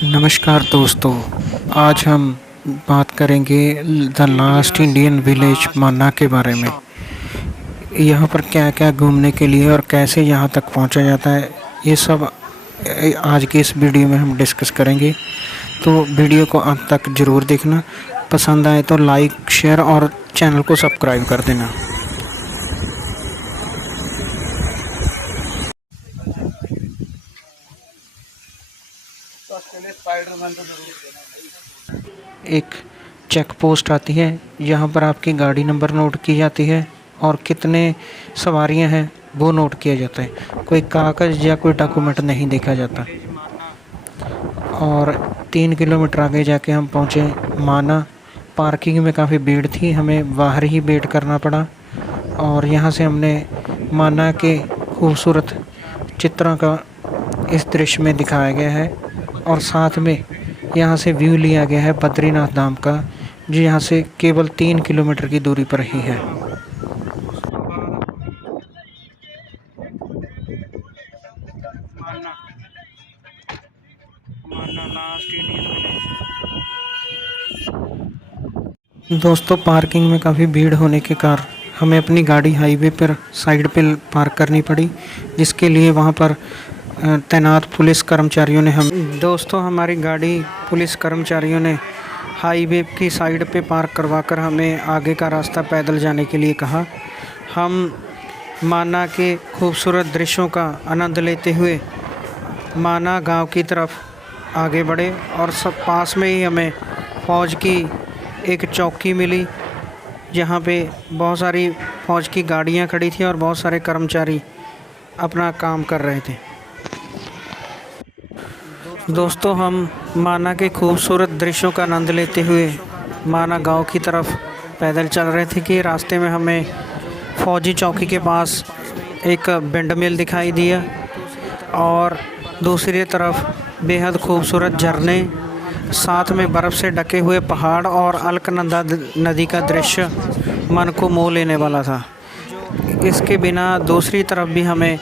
नमस्कार दोस्तों। आज हम बात करेंगे द लास्ट इंडियन विलेज मान्ना के बारे में। यहाँ पर क्या क्या घूमने के लिए और कैसे यहाँ तक पहुँचा जाता है, ये सब आज की इस वीडियो में हम डिस्कस करेंगे। तो वीडियो को अंत तक ज़रूर देखना। पसंद आए तो लाइक, शेयर और चैनल को सब्सक्राइब कर देना। एक चेक पोस्ट आती है, यहाँ पर आपकी गाड़ी नंबर नोट की जाती है और कितने सवारियाँ हैं वो नोट किया जाता है। कोई कागज़ या कोई डॉक्यूमेंट नहीं देखा जाता। और 3 किलोमीटर आगे जाके हम पहुँचे माना। पार्किंग में काफ़ी भीड़ थी, हमें बाहर ही वेट करना पड़ा। और यहाँ से हमने माना के खूबसूरत चित्रों का इस दृश्य में दिखाया गया है। और साथ में यहाँ से व्यू लिया गया है बद्रीनाथ धाम का, जो यहाँ से केवल 3 किलोमीटर की दूरी पर ही है। दोस्तों, पार्किंग में काफ़ी भीड़ होने के कारण हमें अपनी गाड़ी हाईवे पर साइड पर पार्क करनी पड़ी, जिसके लिए वहाँ पर तैनात पुलिस कर्मचारियों ने हमारी गाड़ी पुलिस कर्मचारियों ने हाईवे की साइड पे पार्क करवाकर हमें आगे का रास्ता पैदल जाने के लिए कहा। हम माना के खूबसूरत दृश्यों का आनंद लेते हुए माना गांव की तरफ आगे बढ़े और सब पास में ही हमें फ़ौज की एक चौकी मिली, जहां पे बहुत सारी फ़ौज की गाड़ियां खड़ी थी और बहुत सारे कर्मचारी अपना काम कर रहे थे। दोस्तों, हम माना के खूबसूरत दृश्यों का आनंद लेते हुए माना गांव की तरफ पैदल चल रहे थे कि रास्ते में हमें फ़ौजी चौकी के पास एक विंड मिल दिखाई दिया और दूसरी तरफ बेहद खूबसूरत झरने, साथ में बर्फ़ से ढके हुए पहाड़ और अलकनंदा नदी का दृश्य मन को मोह लेने वाला था। इसके बिना दूसरी तरफ भी हमें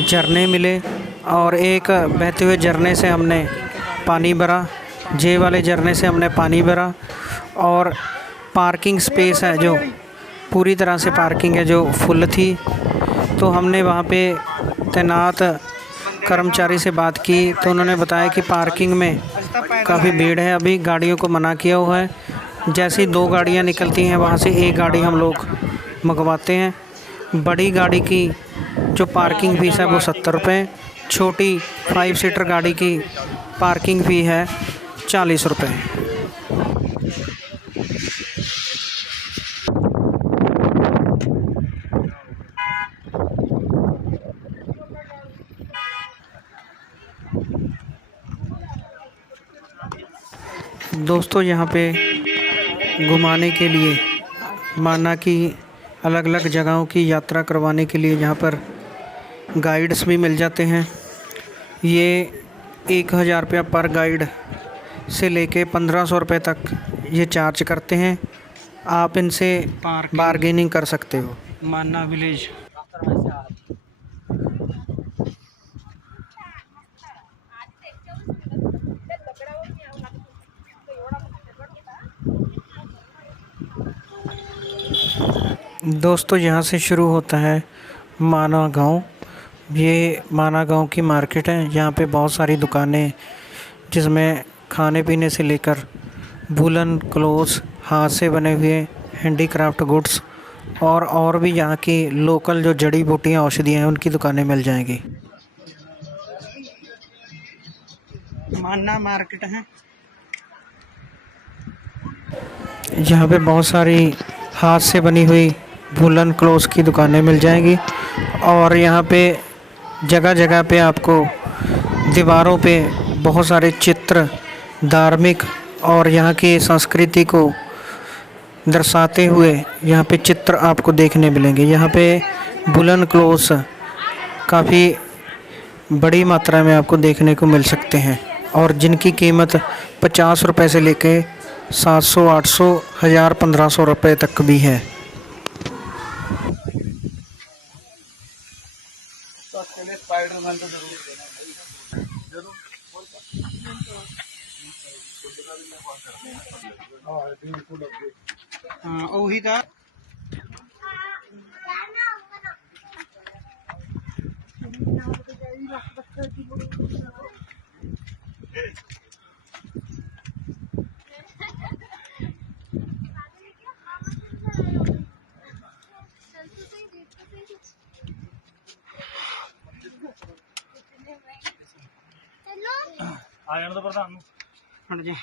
झरने मिले और एक बहते हुए झरने से हमने पानी भरा, जे वाले झरने से हमने पानी भरा। और पार्किंग स्पेस है जो पूरी तरह से पार्किंग है जो फुल थी, तो हमने वहाँ पे तैनात कर्मचारी से बात की तो उन्होंने बताया कि पार्किंग में काफ़ी भीड़ है, अभी गाड़ियों को मना किया हुआ है। जैसी 2 गाड़ियाँ निकलती हैं वहाँ से एक गाड़ी हम लोग मंगवाते हैं। बड़ी गाड़ी की जो पार्किंग फ़ीस है वो 70 रुपये, छोटी 5 सीटर गाड़ी की पार्किंग फ़ी है 40 रुपये। दोस्तों, यहाँ पे घुमाने के लिए माना की अलग अलग जगहों की यात्रा करवाने के लिए यहाँ पर गाइड्स भी मिल जाते हैं। ये 1000 रुपया पर गाइड से लेके 1500 रुपये तक ये चार्ज करते हैं। आप इनसे बार्गेनिंग कर सकते हो। मान्ना विलेज दोस्तों, यहाँ से शुरू होता है माना गांव। ये माना गांव की मार्केट है। यहाँ पे बहुत सारी दुकानें, जिसमें खाने पीने से लेकर वूलन क्लोथ्स, हाथ से बने हुए हैंडीक्राफ्ट गुड्स और भी यहाँ की लोकल जो जड़ी बूटियाँ औषधियाँ हैं उनकी दुकानें मिल जाएंगी। माना मार्केट है, यहाँ पे बहुत सारी हाथ से बनी हुई वूलन क्लोथ्स की दुकानें मिल जाएंगी। और यहाँ पे जगह जगह पे आपको दीवारों पे बहुत सारे चित्र, धार्मिक और यहाँ की संस्कृति को दर्शाते हुए यहाँ पे चित्र आपको देखने मिलेंगे। यहाँ पे वूलन क्लोथ्स काफ़ी बड़ी मात्रा में आपको देखने को मिल सकते हैं और जिनकी कीमत 50 रुपये से लेके 700, 800, 1000, 1500 रुपये तक भी है। तो स्पाइडरमैन तो जरूर देना भाई, जरूर। हाँ वही था। आ जाने तो प्रधान हट जा।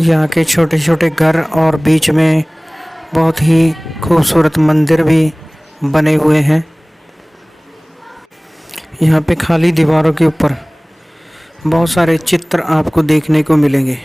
यहाँ के छोटे छोटे घर और बीच में बहुत ही खूबसूरत मंदिर भी बने हुए हैं। यहाँ पे खाली दीवारों के ऊपर बहुत सारे चित्र आपको देखने को मिलेंगे।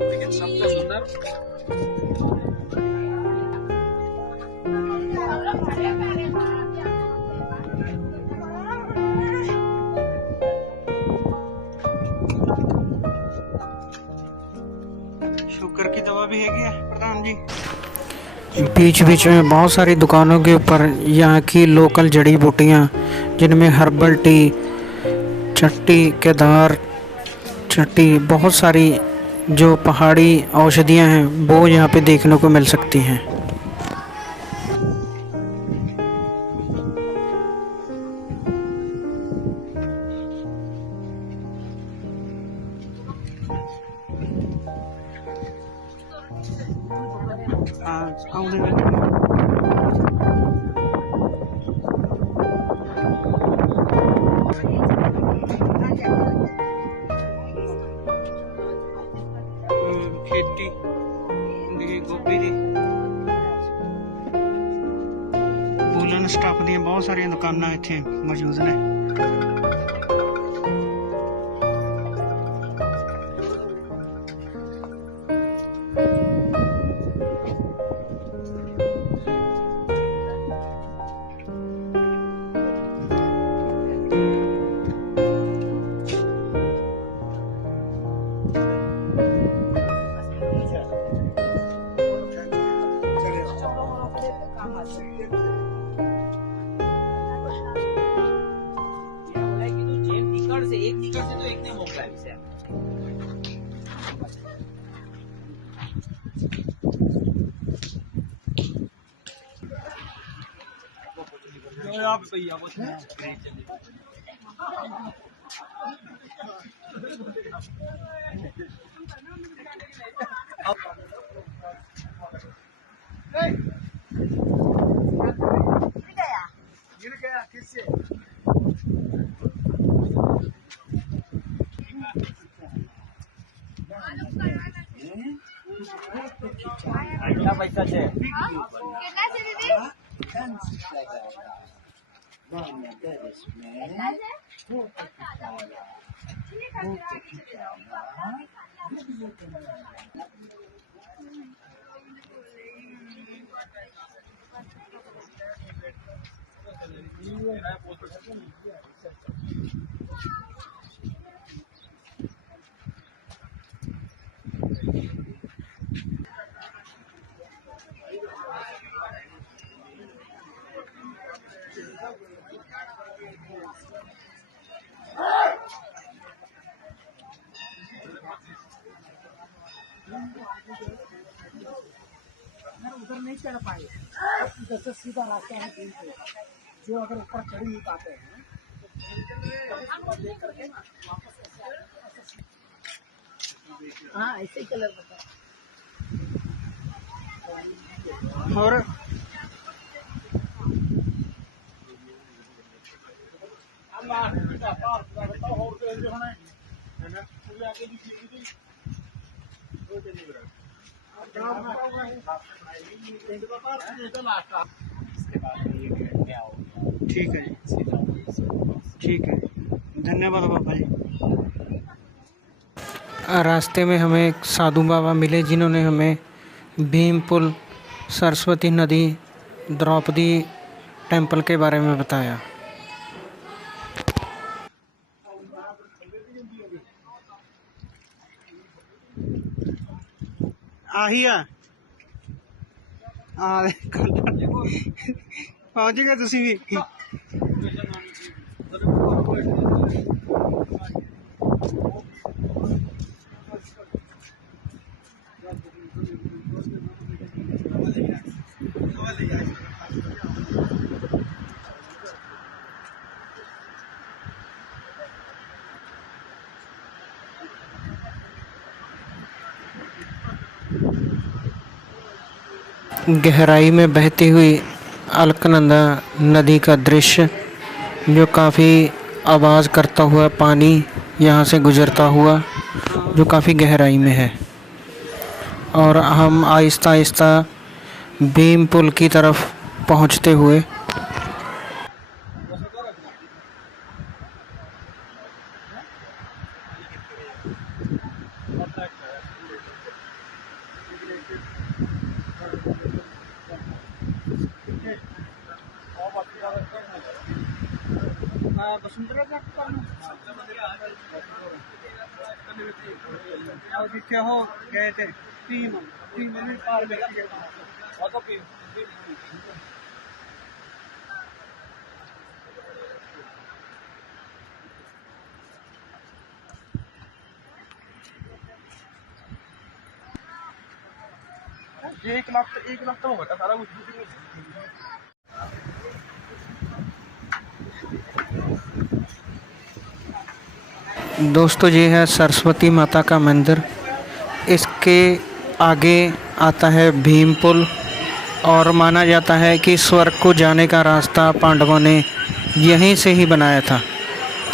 लेकिन सबसे सुंदर शुगर की दवा भी है क्या प्रधान जी? बीच बीच में बहुत सारी दुकानों के ऊपर यहाँ की लोकल जड़ी बूटियाँ, जिनमें हर्बल टी, चट्टी, केदार चट्टी, बहुत सारी जो पहाड़ी औषधियाँ हैं वो यहाँ पे देखने को मिल सकती हैं। खेती गोभी दी वूलन स्टाफ ਦੀਆਂ ਬਹੁਤ ਸਾਰੀਆਂ ਦੁਕਾਨਾਂ ਇੱਥੇ ਮੌਜੂਦ ਨੇ। एक निकल से तो एक ने मोकला है आप भैया कुछ पैसा છે કેટલા છે દીદી उधर नहीं चढ़ पाए, उधर से सीधा रास्ता है दिन पे, जो अगर ऊपर चढ़ नहीं पाते हैं हाँ ऐसे ही कलर बता। और ठीक है जी, ठीक है, धन्यवाद बाबा जी। रास्ते में हमें एक साधु बाबा मिले जिन्होंने हमें भीम पुल सरस्वती नदी, द्रौपदी टेम्पल के बारे में बताया। आही आ पहुंच गए तुसी भी। गहराई में बहती हुई अलकनंदा नदी का दृश्य, जो काफ़ी आवाज़ करता हुआ पानी यहाँ से गुजरता हुआ, जो काफ़ी गहराई में है। और हम आहिस्ता आहिस्ता भीम पुल की तरफ पहुँचते हुए वसुंधरा जिथे हो गए थे 3 मिनट पार एक लाख तो होगा सारा कुछ। दोस्तों, ये है सरस्वती माता का मंदिर। इसके आगे आता है भीम पुल, और माना जाता है कि स्वर्ग को जाने का रास्ता पांडवों ने यहीं से ही बनाया था।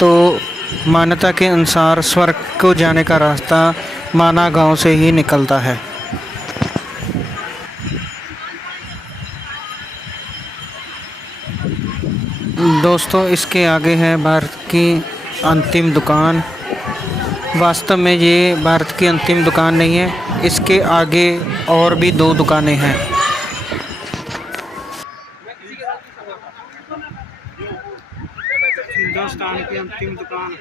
तो मान्यता के अनुसार स्वर्ग को जाने का रास्ता माना गांव से ही निकलता है। दोस्तों, इसके आगे है भारत की अंतिम दुकान। वास्तव में ये भारत की अंतिम दुकान नहीं है, इसके आगे और भी 2 दुकानें हैं। हिंदुस्तान की अंतिम दुकान।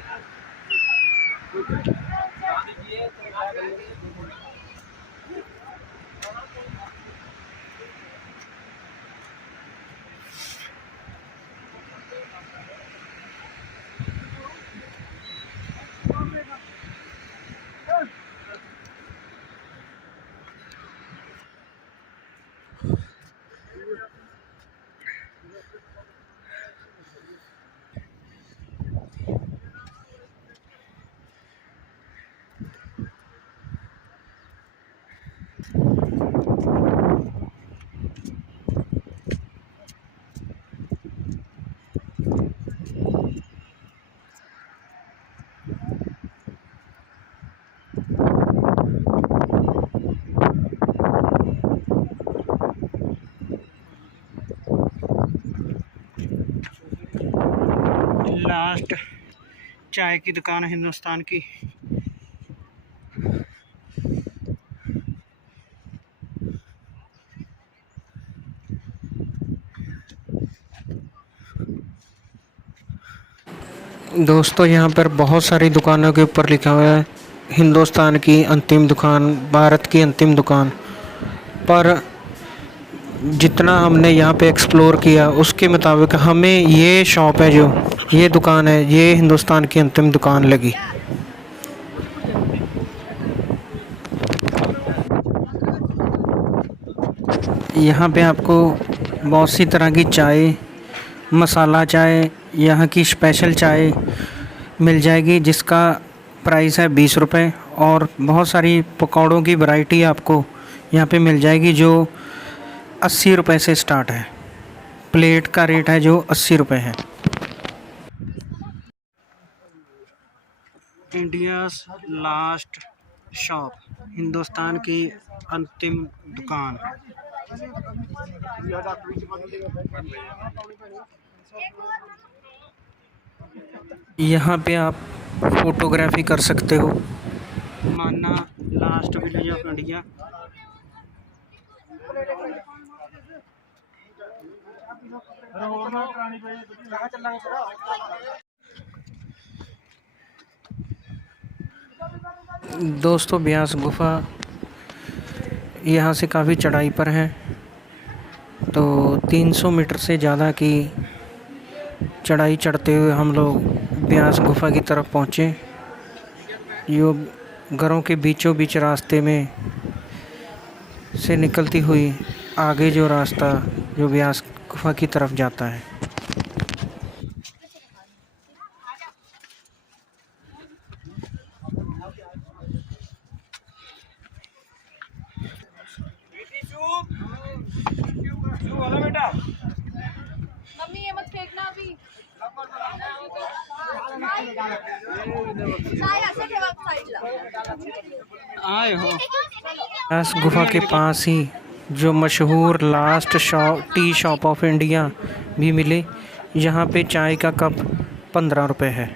लास्ट चाय की दुकान हिंदुस्तान की। दोस्तों, यहाँ पर बहुत सारी दुकानों के ऊपर लिखा हुआ है हिंदुस्तान की अंतिम दुकान, भारत की अंतिम दुकान। पर जितना हमने यहाँ पे एक्सप्लोर किया उसके मुताबिक हमें ये शॉप है, जो ये दुकान है, ये हिंदुस्तान की अंतिम दुकान लगी। यहाँ पे आपको बहुत सी तरह की चाय, मसाला चाय, यहाँ की स्पेशल चाय मिल जाएगी, जिसका प्राइस है 20 रुपये। और बहुत सारी पकौड़ों की वैरायटी आपको यहाँ पे मिल जाएगी, जो 80 रुपये से स्टार्ट है। प्लेट का रेट है जो 80 रुपये है। इंडियाज़ लास्ट शॉप, हिंदुस्तान की अंतिम दुकान। यहाँ पे आप फोटोग्राफी कर सकते हो। माना लास्ट विलेज ऑफ इंडिया। दोस्तों ब्यास गुफा यहाँ से काफ़ी चढ़ाई पर है, तो 300 मीटर से ज़्यादा की चढ़ाई चढ़ते हुए हम लोग ब्यास गुफा की तरफ पहुँचे। यो घरों के बीचों बीच रास्ते में से निकलती हुई आगे जो रास्ता जो ब्यास गुफा की तरफ जाता है। बेटा मम्मी ये मत फेंकना अभी। आए हो ब्यास गुफा के पास ही जो मशहूर last tea shop of India भी मिले, यहाँ पे चाय का कप 15 रुपये है।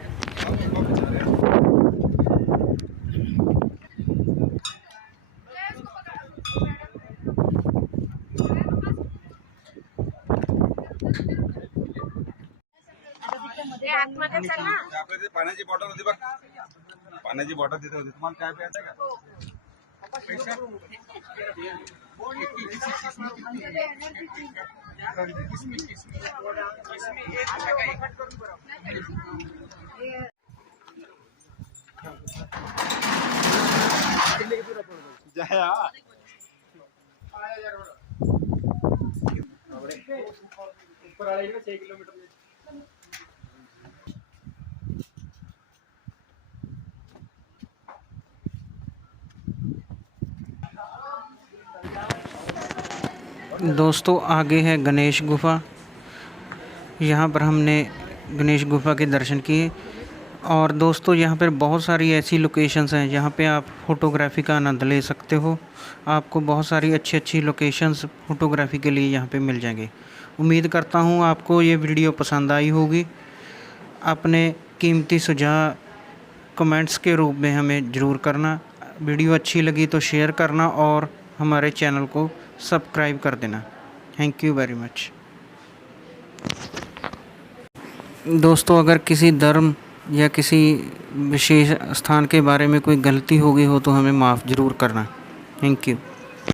पाण्याची बॉटल होती बघ, पाण्याची बॉटल तिथे होती. तुम्हाला काय प्यायचं का? जया ऊपर आ रही है 6 किलोमीटर में. दोस्तों आगे है गणेश गुफा। यहाँ पर हमने गणेश गुफा के दर्शन किए। और दोस्तों यहाँ पर बहुत सारी ऐसी लोकेशंस हैं जहाँ पे आप फ़ोटोग्राफ़ी का आनंद ले सकते हो। आपको बहुत सारी अच्छी अच्छी लोकेशंस फ़ोटोग्राफ़ी के लिए यहाँ पे मिल जाएंगे। उम्मीद करता हूँ आपको ये वीडियो पसंद आई होगी। अपने कीमती सुझाव कमेंट्स के रूप में हमें ज़रूर करना। वीडियो अच्छी लगी तो शेयर करना और हमारे चैनल को सब्सक्राइब कर देना। Thank you very much. दोस्तों अगर किसी धर्म या किसी विशेष स्थान के बारे में कोई गलती हो गई हो तो हमें माफ़ ज़रूर करना। Thank you.